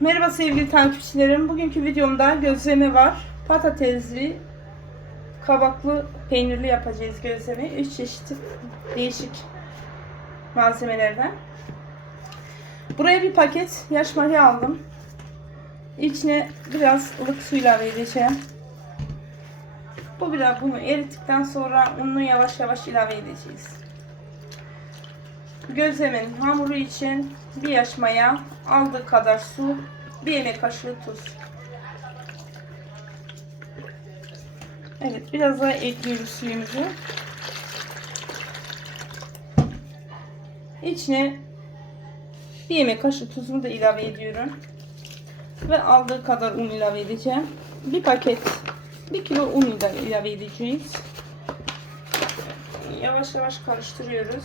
Merhaba sevgili takipçilerim. Bugünkü videomda gözleme var. Patatesli, kabaklı, peynirli yapacağız gözleme. 3 çeşit değişik malzemelerden. Buraya bir paket yaş mahi aldım. İçine biraz ılık su ilave edeceğim. Bu biraz bunu erittikten sonra ununu yavaş yavaş ilave edeceğiz. Gözlemenin hamuru için bir yaş maya, aldığı kadar su, bir yemek kaşığı tuz. Evet, biraz daha ekliyoruz suyumuzu. İçine bir yemek kaşığı tuzunu da ilave ediyorum. Ve aldığı kadar un ilave edeceğim. Bir paket, bir kilo un ilave edeceğiz. Yavaş yavaş karıştırıyoruz.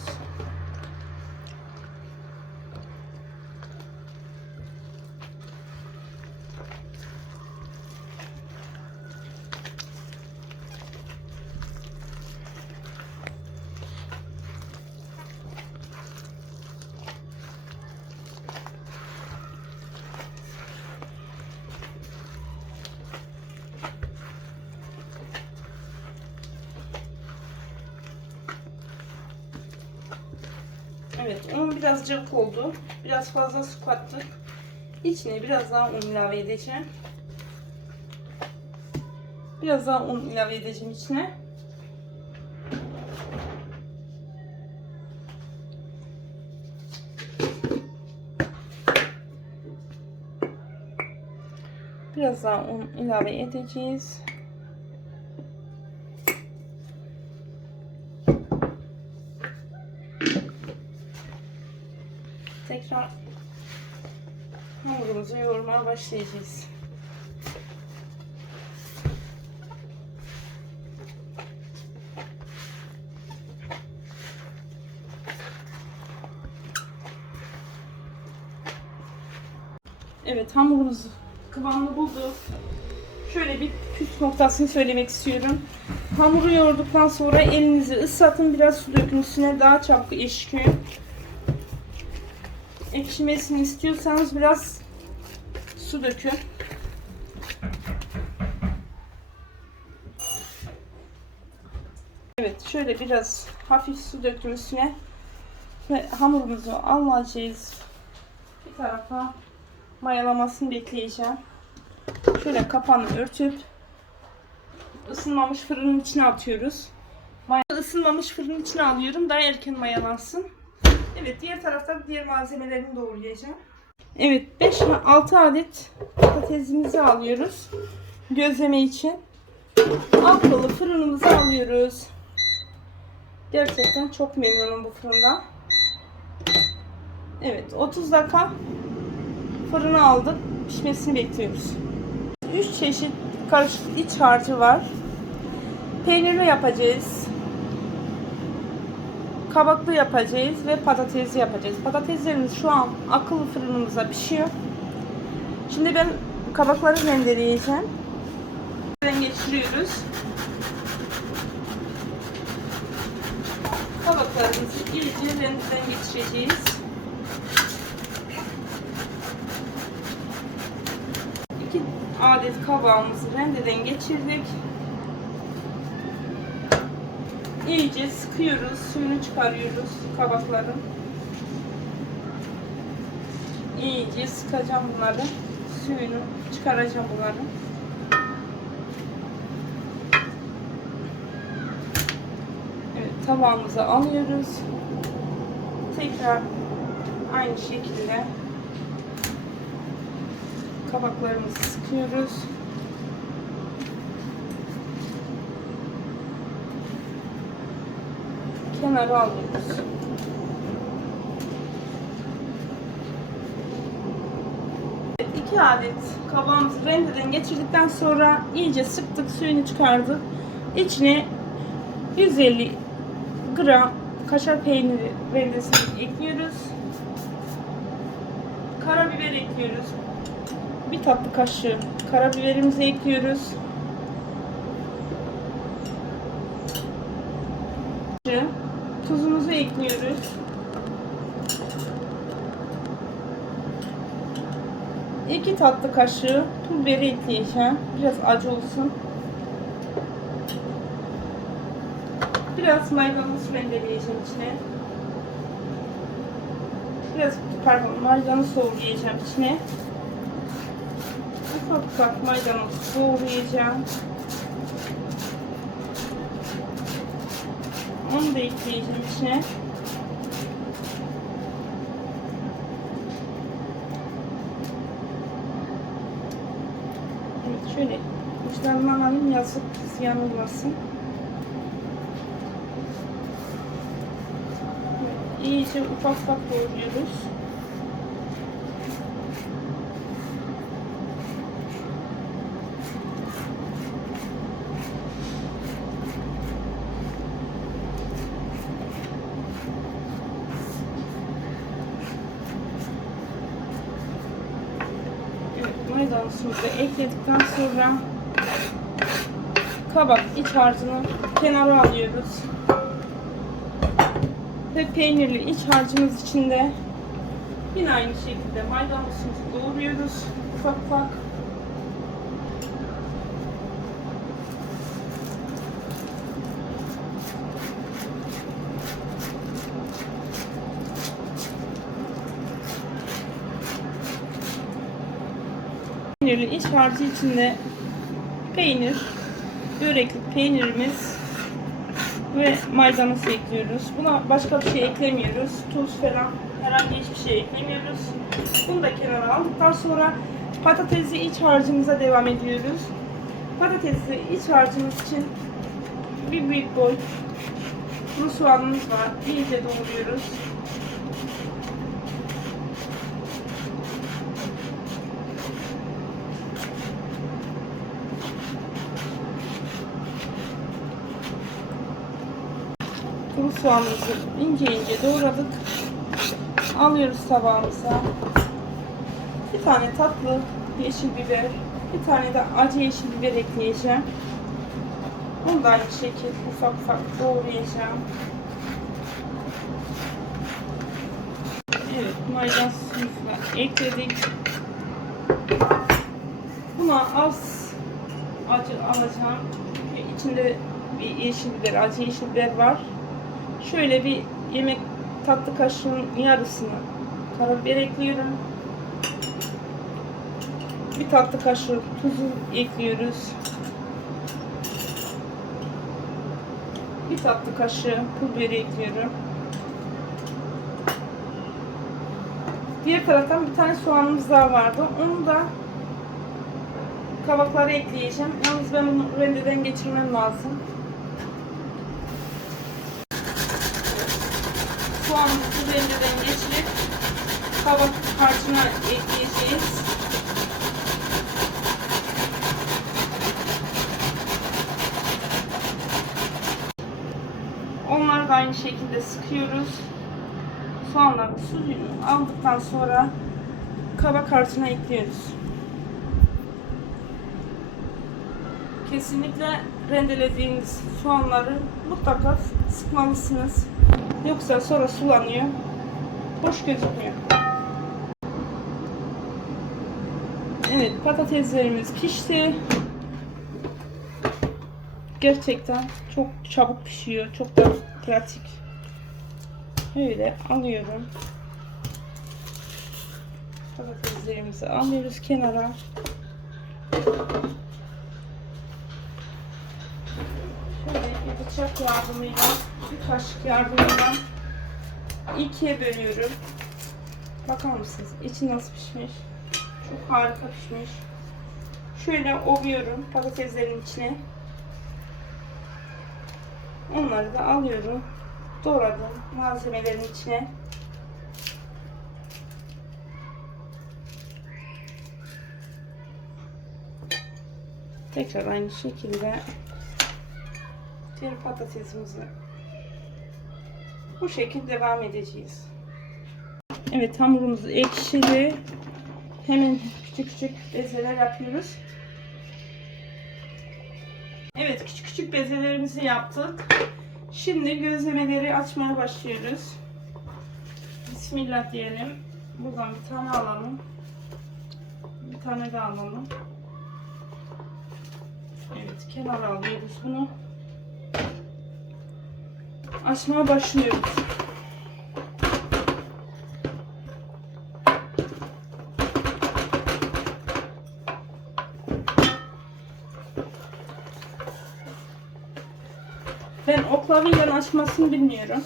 Un biraz cıvık oldu. Biraz fazla su kattık. İçine biraz daha un ilave edeceğim. Biraz daha un ilave edeceğim içine. Biraz daha un ilave edeceğiz. Tekrar hamurumuzu yoğurmaya başlayacağız. Evet hamurumuz kıvamını buldu. Şöyle bir püf noktasını söylemek istiyorum. Hamuru yoğurduktan sonra elinizi ıslatın biraz su dökün üstüne daha çabuk eşkiyor ekşimesini istiyorsanız biraz su dökün. Evet şöyle biraz hafif su döktüm üstüne ve hamurumuzu alacağız. Bir tarafa mayalamasını bekleyeceğim. Şöyle kapağını örtüp ısınmamış fırının içine atıyoruz. Maya ısınmamış fırının içine alıyorum. Daha erken mayalansın. Evet diğer tarafta diğer malzemelerini doğrayacağım. Evet 5-6 adet patatesimizi alıyoruz. Gözleme için. Akıllı fırınımızı alıyoruz. Gerçekten çok memnunum bu fırından. Evet 30 dakika fırına aldık. Pişmesini bekliyoruz. 3 çeşit karışık iç harcı var. Peynirli yapacağız kabaklı yapacağız ve patatesli yapacağız. Patateslerimiz şu an akıllı fırınımızda pişiyor. Şimdi ben kabakları rendeleyeceğim. geçiriyoruz. Kabaklarımızı iyice rendeden geçireceğiz. İki adet kabağımızı rendeden geçirdik. İyice sıkıyoruz. Suyunu çıkarıyoruz kabakların. İyice sıkacağım bunları. Suyunu çıkaracağım bunları. Evet, tabağımıza alıyoruz. Tekrar aynı şekilde kabaklarımızı sıkıyoruz. Kenara alıyoruz. İki adet kabağımızı rendeden geçirdikten sonra iyice sıktık, suyunu çıkardık. İçine 150 gram kaşar peyniri rendesini ekliyoruz. Karabiber ekliyoruz. Bir tatlı kaşığı karabiberimizi ekliyoruz. Tuzumuzu ekliyoruz. 2 tatlı kaşığı pul biberi ekleyeceğim. Biraz acı olsun. Biraz maydanoz rendeleyeceğim içine. Biraz pardon maydanoz doğrayacağım içine. Ufak ufak maydanoz doğrayacağım. Onu da ekleyeceğim içine. Evet şöyle uçlarından alayım yazık ziyan olmasın. Evet, İyice ufak ufak doğruyoruz. Evet, maydanozumuzu ekledikten sonra kabak iç harcını kenara alıyoruz. Ve peynirli iç harcımız içinde yine aynı şekilde maydanozumuzu doğruyoruz ufak ufak. Peynirli iç harcı içinde peynir, börekli peynirimiz ve maydanoz ekliyoruz. Buna başka bir şey eklemiyoruz. Tuz falan herhangi hiçbir şey eklemiyoruz. Bunu da kenara aldıktan sonra patatesli iç harcımıza devam ediyoruz. Patatesli iç harcımız için bir büyük boy kuru soğanımız var. İyice doğruyoruz. Kuru soğanımızı ince ince doğradık. Alıyoruz tabağımıza. Bir tane tatlı yeşil biber, bir tane de acı yeşil biber ekleyeceğim. Onu da aynı şekilde ufak ufak doğrayacağım. Evet, maydanozumuzu da ekledik. Buna az acı alacağım. Çünkü içinde bir yeşil biber, acı yeşil biber var. Şöyle bir yemek tatlı kaşığının yarısını karabiber ekliyorum. Bir tatlı kaşığı tuzu ekliyoruz. Bir tatlı kaşığı pul biberi ekliyorum. Diğer taraftan bir tane soğanımız daha vardı. Onu da kabaklara ekleyeceğim. Yalnız ben bunu rendeden geçirmem lazım. Soğanımızı rendeden geçirip kabak harcına ekleyeceğiz. Onları da aynı şekilde sıkıyoruz. Soğanların suyunu aldıktan sonra kabak harcına ekliyoruz. Kesinlikle rendelediğiniz soğanları mutlaka sıkmalısınız. Yoksa sonra sulanıyor. Hoş gözükmüyor. Evet patateslerimiz pişti. Gerçekten çok çabuk pişiyor. Çok da pratik. Öyle alıyorum. Patateslerimizi alıyoruz kenara. Bıçak yardımıyla, bir kaşık yardımıyla ikiye bölüyorum. Bakar mısınız? İçi nasıl pişmiş? Çok harika pişmiş. Şöyle ovuyorum patateslerin içine. Onları da alıyorum. Doğradım malzemelerin içine. Tekrar aynı şekilde diğer patatesimizi bu şekilde devam edeceğiz. Evet hamurumuz ekşidi. Hemen küçük küçük bezeler yapıyoruz. Evet küçük küçük bezelerimizi yaptık. Şimdi gözlemeleri açmaya başlıyoruz. Bismillah diyelim. Buradan bir tane alalım. Bir tane daha alalım. Evet kenara alıyoruz bunu. Açmaya başlıyoruz. Ben oklavayla açmasını bilmiyorum.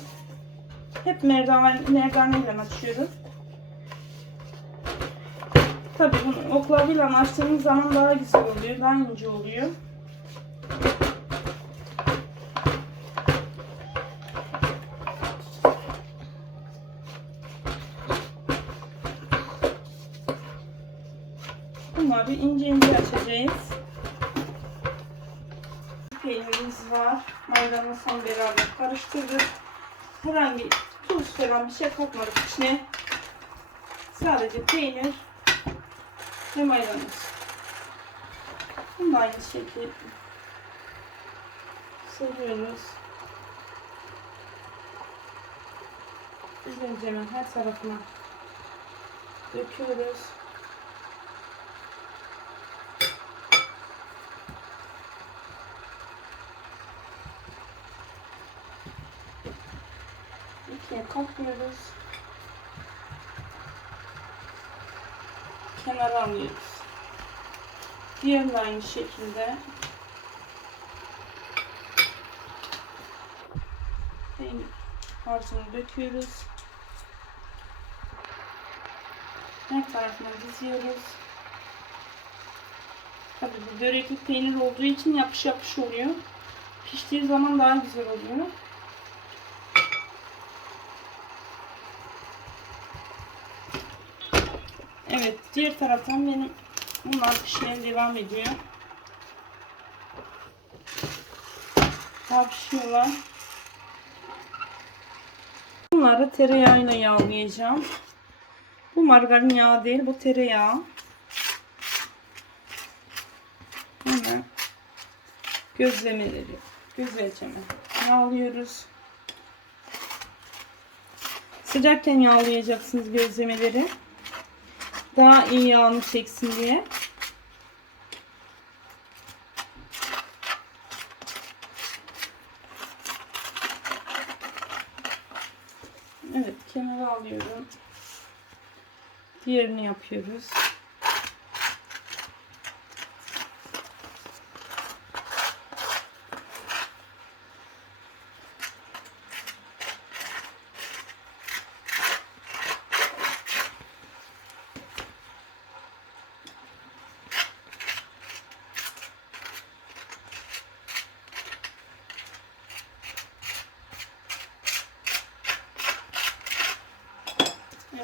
Hep merdiven, merdaneyle açıyorum. Tabii bunu oklavayla açtığımız zaman daha güzel oluyor, daha ince oluyor. Bunları ince ince açacağız. Peynirimiz var. Maydanozla beraber karıştırdık. Herhangi tuz falan bir şey katmadık içine. Sadece peynir ve maydanoz. Bunu da aynı şekilde seviyoruz. Hemen her tarafına döküyoruz. İkiye katlıyoruz. Kenara alıyoruz. Diğerini aynı şekilde. Peynir harcını döküyoruz. Her tarafına diziyoruz. Tabii bu börekli peynir olduğu için yapış yapış oluyor. Piştiği zaman daha güzel oluyor. Evet, diğer taraftan benim bunlar pişmeye devam ediyor. Daha pişiyorlar. Bunları tereyağıyla yağlayacağım. Bu margarin yağı değil, bu tereyağı. Hemen gözlemeleri, güzelce yağlıyoruz. Sıcakken yağlayacaksınız gözlemeleri daha iyi yağını çeksin diye. Evet kenara alıyorum. Diğerini yapıyoruz.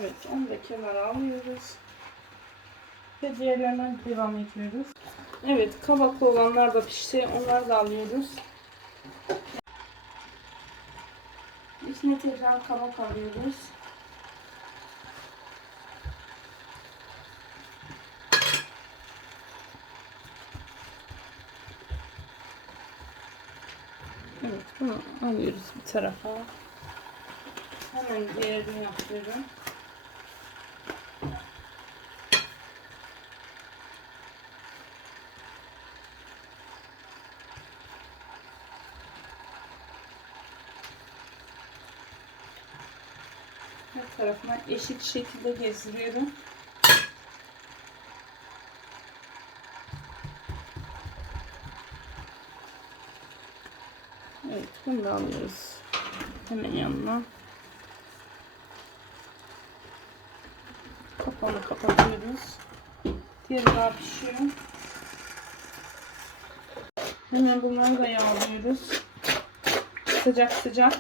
Evet, onu da kenara alıyoruz. Ve diğerlerine devam ediyoruz. Evet, kabaklı olanlar da pişti. Onları da alıyoruz. İçine tekrar kabak alıyoruz. Evet, bunu alıyoruz bir tarafa. Hemen diğerini yapıyorum. Her tarafına eşit şekilde gezdiriyorum. Evet, bunu da alıyoruz. Hemen yanına. Kapağını kapatıyoruz. Diğeri daha pişiyor. Hemen bunları da yağlıyoruz. Sıcak sıcak.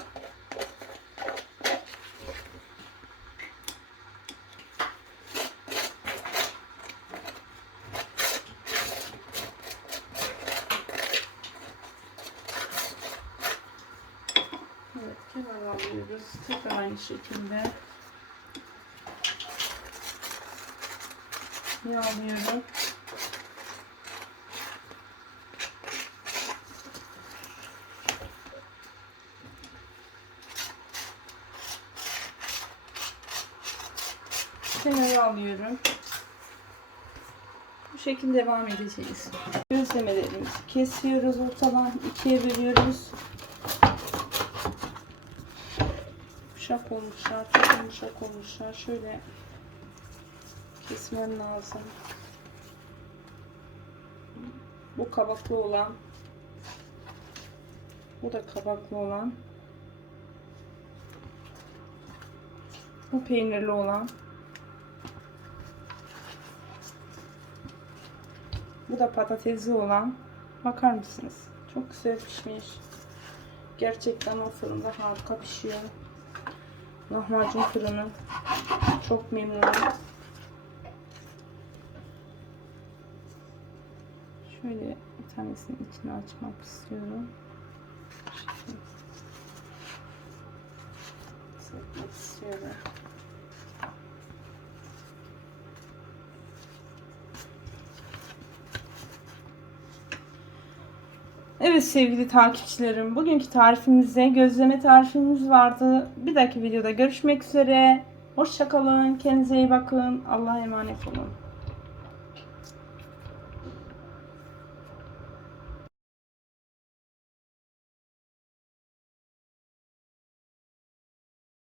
Evet, kenara alıyoruz. Tekrar aynı şekilde. Yağlıyorum. Kenara alıyorum. Bu şekilde devam edeceğiz. Gözlemelerimizi kesiyoruz ortadan ikiye bölüyoruz. Yumuşak olmuşlar, çok yumuşak olmuşlar. Şöyle kesmem lazım. Bu kabaklı olan. Bu da kabaklı olan. Bu peynirli olan. Bu da patatesli olan. Bakar mısınız? Çok güzel pişmiş. Gerçekten o fırında harika pişiyor. Lahmacun fırını. Çok memnunum. Şöyle bir tanesinin içini açmak istiyorum. Şöyle. İstiyorum. Evet sevgili takipçilerim, bugünkü tarifimizde gözleme tarifimiz vardı. Bir dahaki videoda görüşmek üzere. Hoşçakalın, kendinize iyi bakın. Allah'a emanet olun.